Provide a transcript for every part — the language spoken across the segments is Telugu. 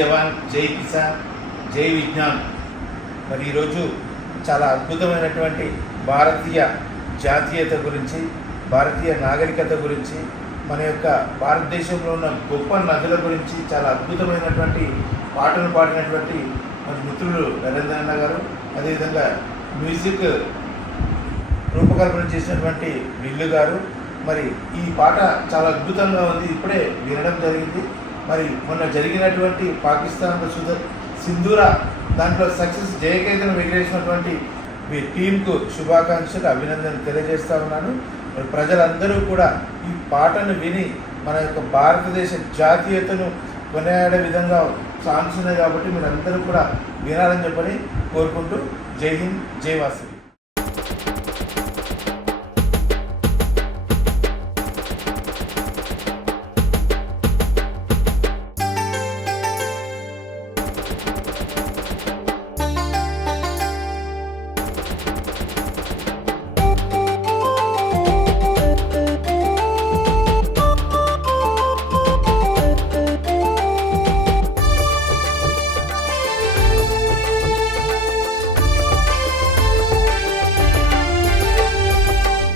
జవాన్, జై కిసాన్, జై విజ్ఞాన్. మరి ఈరోజు చాలా అద్భుతమైనటువంటి భారతీయ జాతీయత గురించి, భారతీయ నాగరికత గురించి, మన యొక్క భారతదేశంలో ఉన్న గొప్ప నదుల గురించి చాలా అద్భుతమైనటువంటి పాటలు పాడినటువంటి మన మిత్రులు నరేంద్ర అన్న గారు, అదేవిధంగా మ్యూజిక్ రూపకల్పన చేసినటువంటి విల్లు గారు. మరి ఈ పాట చాలా అద్భుతంగా ఉంది, ఇప్పుడే వినడం జరిగింది. మరి మొన్న జరిగినటువంటి పాకిస్తాన్ సింధూర దాంట్లో సక్సెస్ జయకేతనం ఎగిరేసినటువంటి మీ టీంకు శుభాకాంక్షలు, అభినందనలు తెలియజేస్తూ ఉన్నాను. మరి ప్రజలందరూ కూడా ఈ పాటను విని మన యొక్క భారతదేశ జాతీయతను కొనియాడే విధంగా సాంగ్స్ ఉన్నాయి కాబట్టి మీరందరూ కూడా వినాలని చెప్పని కోరుకుంటూ జై హింద్, జై వాసవి.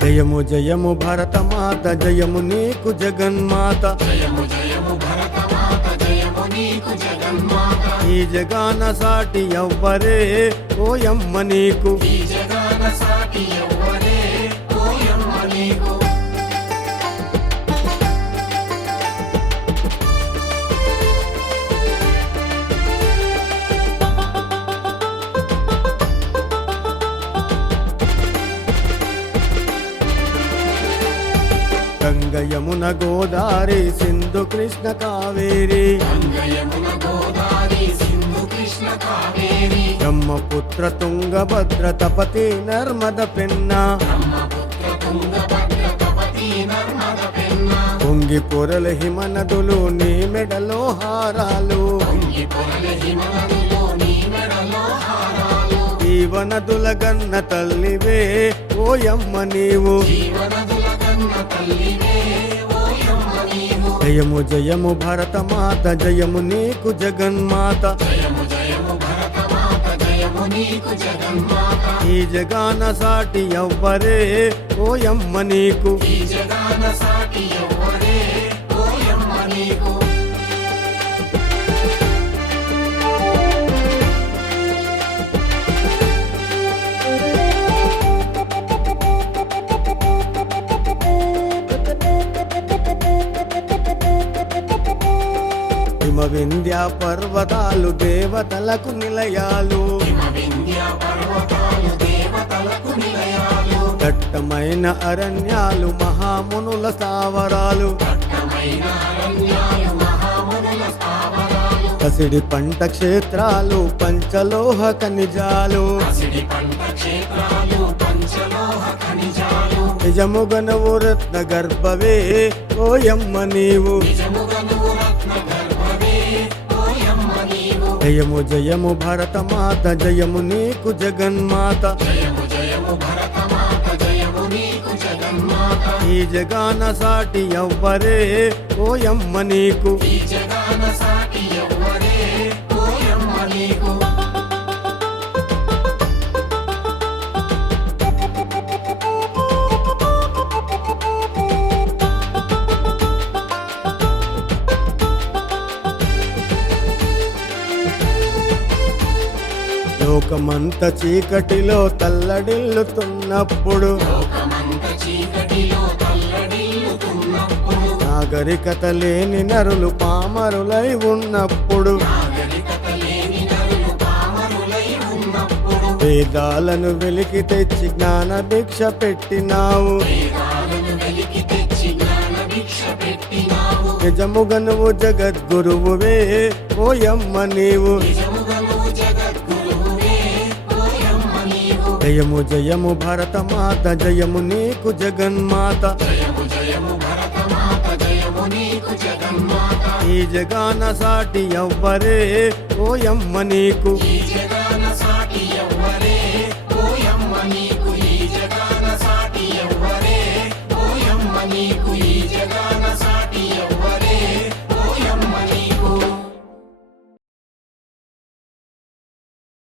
జయము జయము భరతమాత, జయము నీకు జగన్మాత. జయము జయము భరతమాత, జయము నీకు జగన్మాత. ఈ జగాన సాటి ఎవ్వరే ఓయమ్మ నీకు, ఈ జగాన సాటి ఎవ్వరే ఓయమ్మ నీకు. గంగ యమున గోదారి సింధు కృష్ణ కావేరి, గంగ యమున గోదావరి సింధు కృష్ణ కావేరి. బ్రహ్మపుత్ర తుంగభద్ర తపతి నర్మద పెన్న, బ్రహ్మపుత్ర తుంగభద్ర తపతి నర్మద పెన్న. పొంగి పొరల హిమ నదులు నీ మెడలో హారాలు, పొంగి పొరల హిమనదులో నీ మెడలో హారాలు. జీవనదుల గన్న తల్లివే ఓయమ్మ నీవు, జీవనదుల కన్న తల్లివే ఓయమ్మ నీవు. జయము జయము భరతమాత, జయము నీకు జగన్మాత. జయము జయము భరతమాత, జయము నీకు జగన్మాత. ఈ జగాన సాటి ఎవ్వరే ఓయమ్మ నీకు, ఈ జగాన సాటి ఎవ్వరే ఓయమ్మ నీకు. హిమ వింధ్య పర్వతాలు దేవతలకు నిలయాలు, హిమ వింధ్య పర్వతాలు దేవతలకు నిలయాలు. దట్టమైన అరణ్యాలు మహామునుల స్థావరాలు, దట్టమైన అరణ్యాలు మహామునుల స్థావరాలు. పసిడి పంట క్షేత్రాలు పంచలోహ ఖనిజాలు, పసిడి పంట క్షేత్రాలు పంచలోహ ఖనిజాలు. నిజముగనవు రత్న గర్భవే ఓయమ్మ నీవు, నిజముగను రత్న గర్భవే ఓయమ్మ నీవు. జయము జయము భరతమాత, జయము నీకు జగన్మాత. జయము జయము భరతమాత, జయము నీకు జగన్మాత. ఈ జగాన సాటి ఎవ్వరే ఓయమ్మ నీకు, ఈ జగాన సాటి ఎవ్వరే ఓయమ్మ నీకు. లోకమంత చీకటిలో తల్లడిల్లుతున్నప్పుడు, లోకమంత చీకటిలో తల్లడిల్లుతున్నప్పుడు. నాగరికత లేని నరులు పామరులై ఉన్నప్పుడు, నాగరికత లేని నరులు పామరులై ఉన్నప్పుడు. వేదాలను వెలికి తెచ్చి జ్ఞాన భిక్ష పెట్టినావు, వేదాలను వెలికి తెచ్చి జ్ఞాన భిక్ష పెట్టినావు. నిజముగనువు జగద్గురువువే ఓయమ్మ నీవు, నిజముగను జగద్గురువే ఓయమ్మ నీవు. జయము జయము భరతమాత, జయము నీకు జగన్మాత. జయము జయము భరతమాత, జయము నీకు జగన్మాత. ఈ జగాన సాటి ఎవ్వరే ఓయమ్మ నీకు, ఈ జగాన సాటి ఎవ్వరే